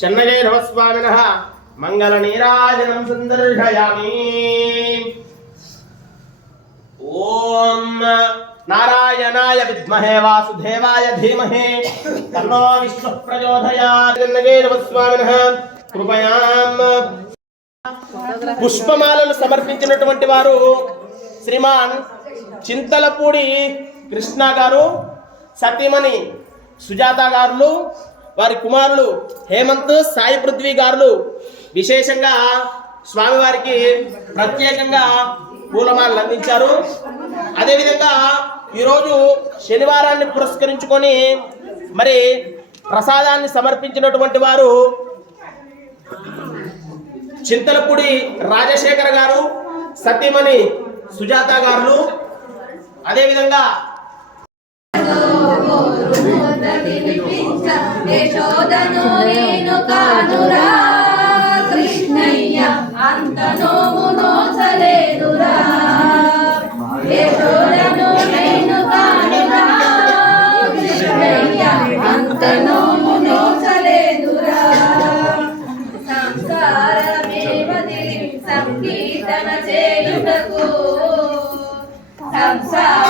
చెన్నజైరవస్వామిన మంగళ నీరాజనం సందర్శయామి ఓం నారాయణాయ విద్మహే వాసుదేవాయ ధీమహే తన్నో విష్ణు ప్రచోదయాత్ చెన్నజైరవస్వామిన కృపయాం పుష్పమాలను సమర్పించినటువంటి వారు శ్రీమాన్ చింతలపూడి కృష్ణ గారు సతీమణి సుజాత గారులు వారి కుమారులు హేమంత్ సాయి పృథ్వీ గారులు విశేషంగా స్వామివారికి ప్రత్యేకంగా పూలమాలలు అందించారు. అదేవిధంగా ఈరోజు శనివారాన్ని పురస్కరించుకొని మరి ప్రసాదాన్ని సమర్పించినటువంటి వారు చింతలపూడి రాజశేఖర్ గారు సతీమణి సుజాత గారు అదేవిధంగా యశోదను నేను కానురా. కృష్ణయ్య అంత నోము నోచలేదురా యశోదను నేను కానురా. కృష్ణయ్య అంత నోము నోచలేదురా సంసారమే వదిలి సంకీర్తన చేయుటకు. సంసారమే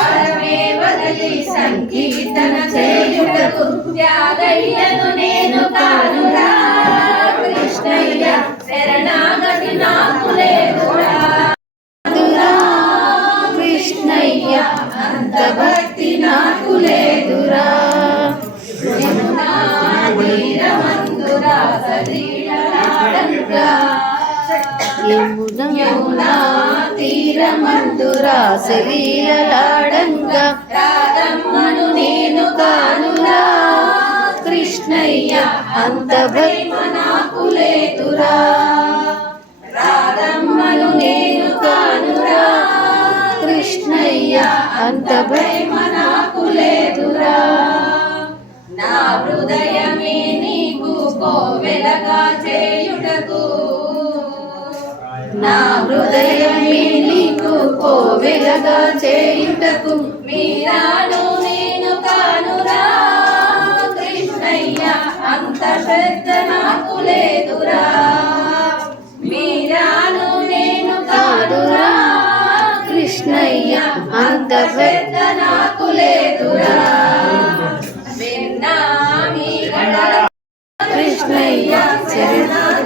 వదిలి సంకీర్తన చేయుటకు. త్యాగయ్యను నేను కానురా కృష్ణయ్య శరణాగతి నాకు లేదురా కృష్ణయ్య అంత భక్తి నాకు లేదురా తీరమందురా యమునా తీరమందురా సలీలలాడంగా రాధమ్మను నేను కానురా కృష్ణయ్య అంత భక్తి నాకు లేదురా రాధమ్మను నేను కానురా కృష్ణయ్య అంత ప్రేమ నాకు లేదురా నా హృదయమే నీకు కోవెలగా చేయుటకు. నా హృదయం నీకు కోవెలగా చేయుటకు. మీరాను నేను కానురా. కృష్ణయ్య అంత శ్రద్ధ నాకు లేదురా మీరాను నేను కానురా. కృష్ణయ్య అంత శ్రద్ధ నాకు లేదురా. విన్నా మీ కృష్ణయ్య చరణ